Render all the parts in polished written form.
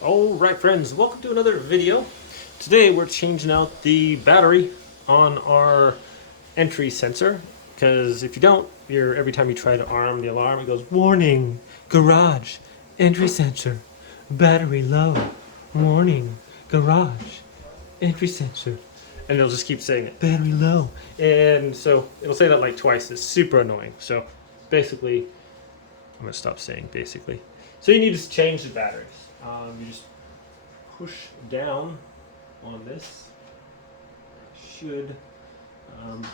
Alright friends, welcome to another video. Today we're changing out the battery on our entry sensor, because if you don't, every time you try to arm the alarm, it goes, warning, garage, entry sensor, battery low, warning, garage, entry sensor. And it'll just keep saying it, battery low. And so it'll say that like twice. It's super annoying. So basically, I'm going to stop saying basically. So you need to change the batteries. You just push down on this. Should come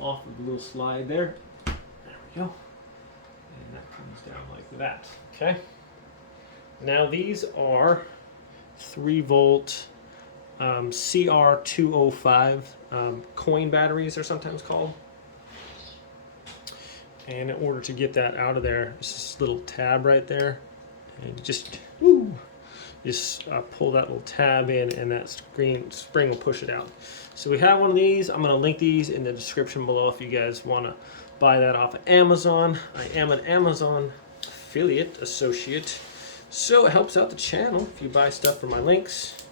off of the little slide there. There we go. And that comes down like that. Okay. Now these are 3-volt CR205 coin batteries, are sometimes called. And in order to get that out of there, there's this little tab right there, and just pull that little tab in, and that spring will push it out. So we have one of these. I'm going to link these in the description below if you guys want to buy that off of Amazon. I am an Amazon affiliate associate, so it helps out the channel if you buy stuff from my links.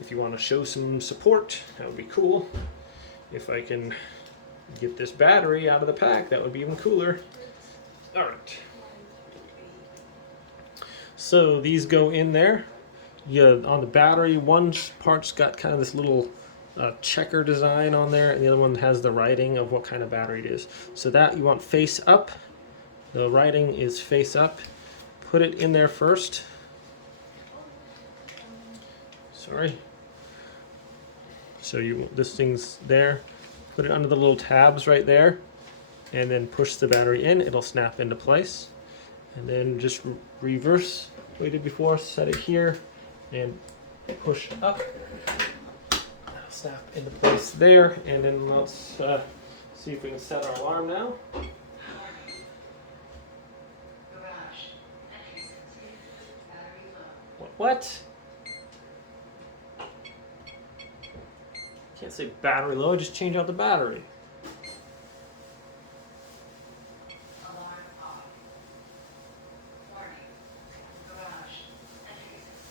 If you want to show some support, that would be cool. If I can get this battery out of the pack, that would be even cooler. All right. So these go in there. On the battery, one part's got kind of this little checker design on there, and the other one has the writing of what kind of battery it is. So that you want face up. The writing is face up. Put it in there first. Sorry. So this thing's there. Put it under the little tabs right there, and then push the battery in. It'll snap into place. And then just reverse what we did before. Set it here and push up. It'll snap into place there. And then let's see if we can set our alarm now. What? Can't say battery low, just change out the battery.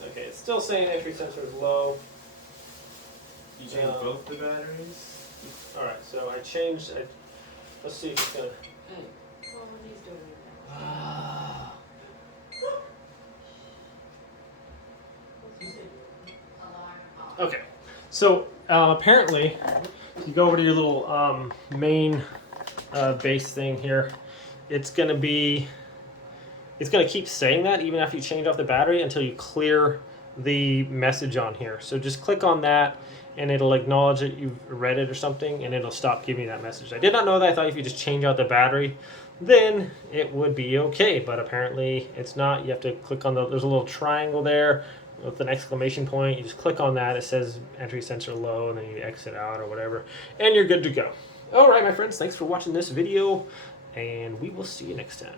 Okay, it's still saying entry sensor is low. You changed both the batteries? Alright, so I changed, let's see if it's gonna... Hey. Well, when he's doing it now. Ah. Okay, so apparently, if you go over to your little main base thing here, it's gonna keep saying that even after you change off the battery until you clear the message on here. So just click on that, and it'll acknowledge that you've read it or something, and it'll stop giving you that message. I did not know that. I thought if you just change out the battery, then it would be okay, but apparently it's not. You have to click on there's a little triangle there with an exclamation point. You just click on that. It says entry sensor low, and then you exit out or whatever, and you're good to go. All right, my friends, thanks for watching this video, and we will see you next time.